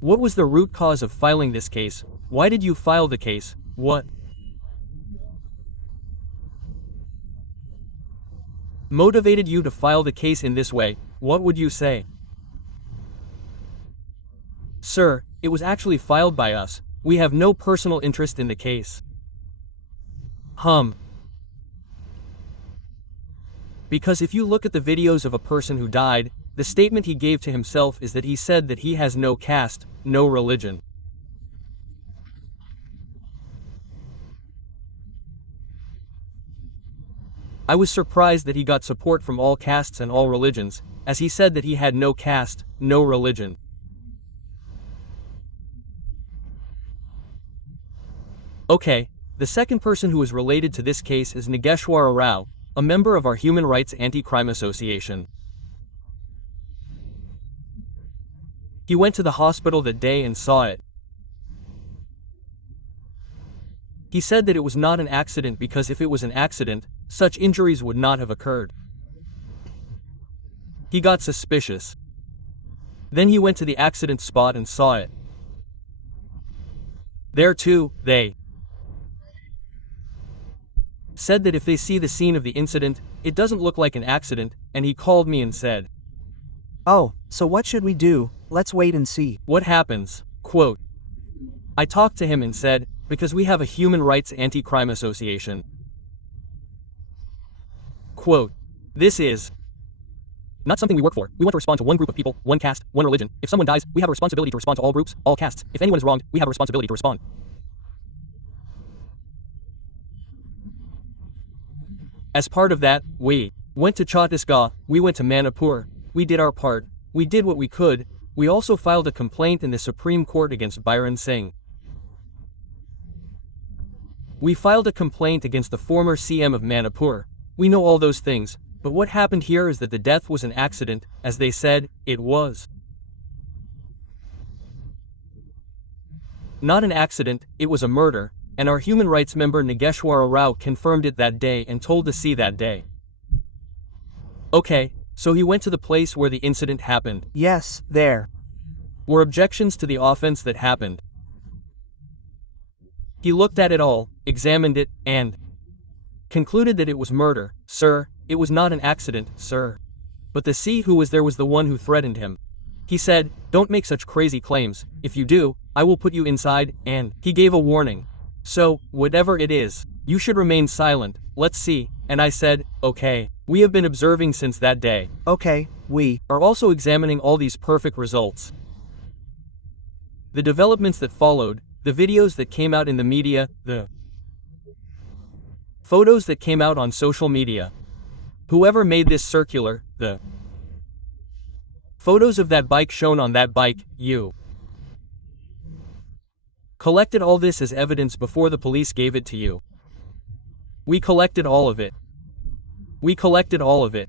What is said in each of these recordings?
What was the root cause of filing this case? Why did you file the case? What motivated you to file the case in this way? What would you say? Sir, it was actually filed by us. We have no personal interest in the case. Because if you look at the videos of a person who died, the statement he gave to himself is that he said that he has no caste, no religion. I was surprised that he got support from all castes and all religions, as he said that he had no caste, no religion. Okay, the second person who is related to this case is Nageshwara Rao, a member of our Human Rights Anti-Crime Association. He went to the hospital that day and saw it. He said that it was not an accident because if it was an accident, such injuries would not have occurred. He got suspicious. Then he went to the accident spot and saw it. There too, they said that if they see the scene of the incident, it doesn't look like an accident, and he called me and said, "Oh, so what should we do? Let's wait and see what happens." Quote, I talked to him and said, because we have a Human Rights Anti-Crime Association. Quote, this is not something we work for. We want to respond to one group of people, one caste, one religion. If someone dies, we have a responsibility to respond to all groups, all castes. If anyone is wronged, we have a responsibility to respond. As part of that, we went to Chhattisgarh, we went to Manipur, we did our part, we did what we could. We also filed a complaint in the Supreme Court against Biren Singh. We filed a complaint against the former CM of Manipur. We know all those things, but what happened here is that the death was an accident, as they said, it was. Not an accident, it was a murder, and our human rights member Nageshwara Rao confirmed it that day and told the C that day. Okay, so he went to the place where the incident happened. Yes, there were objections to the offense that happened. He looked at it all, examined it, and concluded that it was murder. Sir, it was not an accident, sir. But the C who was there was the one who threatened him. He said, don't make such crazy claims. If you do, I will put you inside, and he gave a warning. So, whatever it is, you should remain silent. Let's see. And I said, okay. We have been observing since that day. Okay, we are also examining all these perfect results. The developments that followed, the videos that came out in the media, the photos that came out on social media. Whoever made this circular, the photos of that bike shown on that bike, you collected all this as evidence before the police gave it to you. We collected all of it. We collected all of it.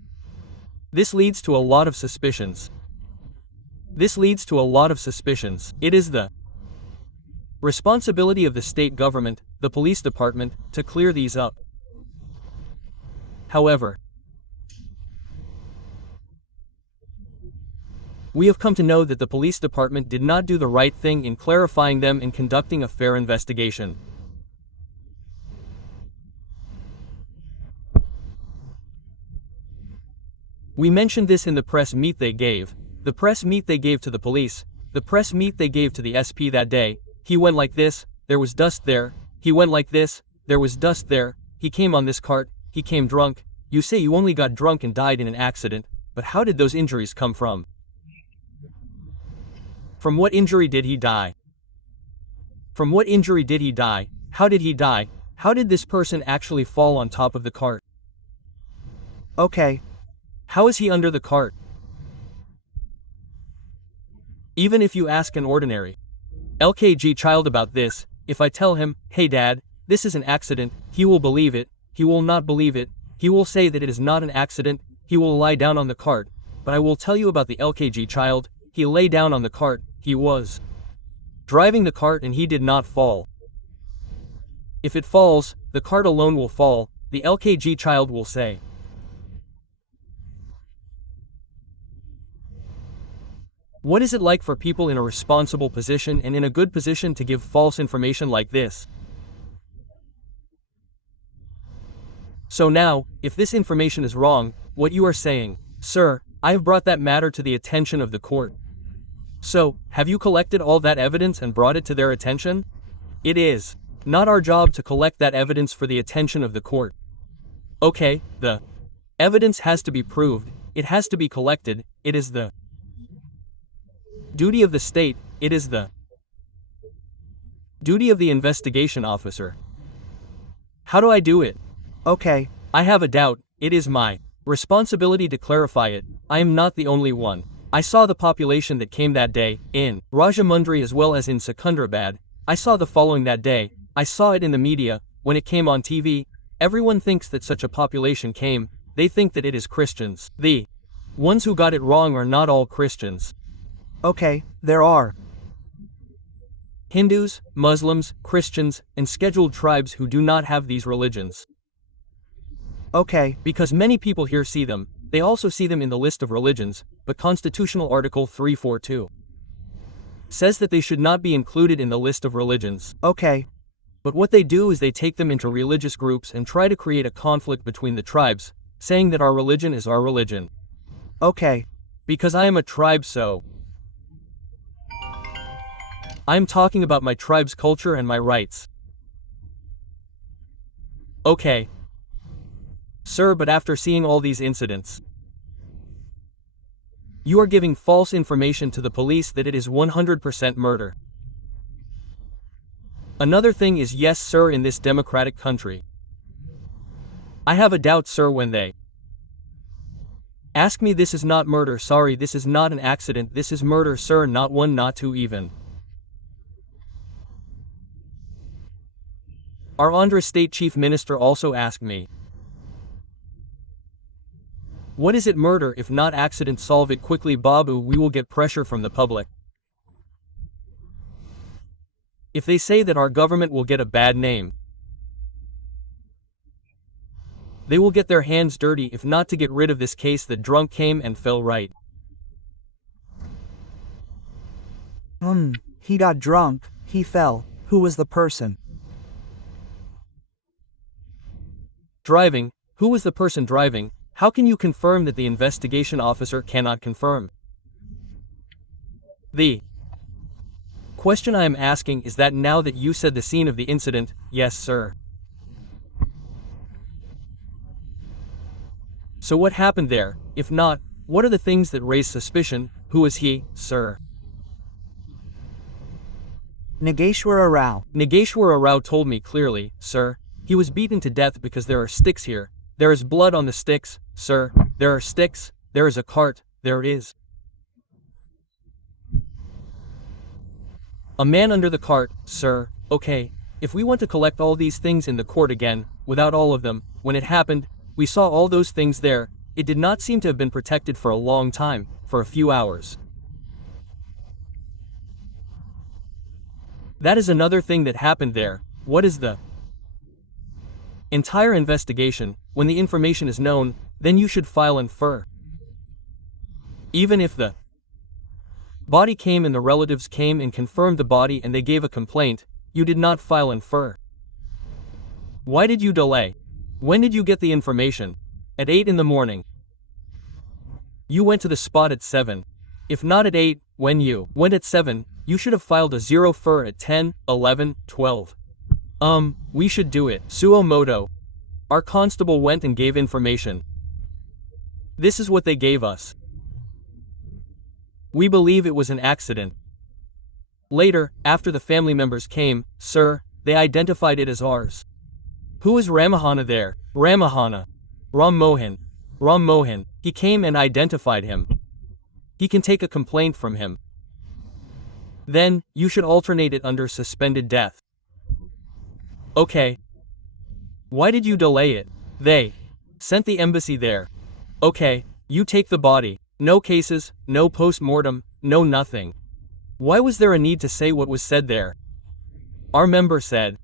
This leads to a lot of suspicions. This leads to a lot of suspicions. It is the responsibility of the state government, the police department, to clear these up. However, we have come to know that the police department did not do the right thing in clarifying them and conducting a fair investigation. We mentioned this in the press meet they gave. The press meet they gave to the police. The press meet they gave to the SP that day. He went like this, there was dust there. He went like this, there was dust there. He came on this cart, he came drunk. You say you only got drunk and died in an accident, but how did those injuries come from? From what injury did he die? From what injury did he die? How did he die? How did this person actually fall on top of the cart? Okay. How is he under the cart? Even if you ask an ordinary LKG child about this, if I tell him, hey dad, this is an accident, he will believe it, he will not believe it, he will say that it is not an accident, he will lie down on the cart. But I will tell you about the LKG child, he lay down on the cart, he was driving the cart and he did not fall. If it falls, the cart alone will fall, the LKG child will say. What is it like for people in a responsible position and in a good position to give false information like this? So now, if this information is wrong, what you are saying, sir, I have brought that matter to the attention of the court. So, have you collected all that evidence and brought it to their attention? It is not our job to collect that evidence for the attention of the court. Okay, the evidence has to be proved, it has to be collected, it is the duty of the state, it is the duty of the investigation officer. How do I do it? Okay. I have a doubt, it is my responsibility to clarify it. I am not the only one. I saw the population that came that day, in Rajahmundry as well as in Secunderabad. I saw the following that day, I saw it in the media, when it came on TV. Everyone thinks that such a population came, they think that it is Christians. The ones who got it wrong are not all Christians. Okay, there are Hindus, Muslims, Christians, and scheduled tribes who do not have these religions. Okay. Because many people here see them, they also see them in the list of religions, but Constitutional Article 342 says that they should not be included in the list of religions. Okay. But what they do is they take them into religious groups and try to create a conflict between the tribes, saying that our religion is our religion. Okay. Because I am a tribe, so I am talking about my tribe's culture and my rights. Okay. Sir, but after seeing all these incidents, you are giving false information to the police that it is 100% murder. Another thing is, yes sir, in this democratic country, I have a doubt sir when they ask me, this is not murder, sorry, this is not an accident, this is murder sir, not one, not two even. Our Andhra State Chief Minister also asked me, what is it murder if not accident, solve it quickly Babu, we will get pressure from the public. If they say that our government will get a bad name, they will get their hands dirty if not to get rid of this case. The drunk came and fell right. He got drunk, he fell. Who was the person? Driving. Who was the person driving? How can you confirm that the investigation officer cannot confirm? The question I am asking is that now that you said the scene of the incident, yes sir. So what happened there? If not, what are the things that raise suspicion? Who is he, sir? Nageshwara Rao. Nageshwara Rao told me clearly, sir, he was beaten to death because there are sticks here. There is blood on the sticks, sir, there are sticks, there is a cart, there is a man under the cart, sir. Okay, if we want to collect all these things in the court again, without all of them, when it happened, we saw all those things there, it did not seem to have been protected for a long time, for a few hours. That is another thing that happened there. What is the entire investigation? When the information is known, then you should file and infer. Even if the body came and the relatives came and confirmed the body and they gave a complaint, you did not file and infer. Why did you delay? When did you get the information? At 8 in the morning. You went to the spot at 7. If not at 8, when you went at 7, you should have filed a 0 fur at 10, 11, 12. We should do it. Suo moto. Our constable went and gave information. This is what they gave us. We believe it was an accident. Later, after the family members came, sir, they identified it as ours. Who is Ramahana there? Ramahana. Ram Mohan. Ram Mohan. He came and identified him. He can take a complaint from him. Then, you should alternate it under suspended death. Okay. Why did you delay it? They sent the embassy there. Okay, you take the body. No cases, no post-mortem, no nothing. Why was there a need to say what was said there? Our member said,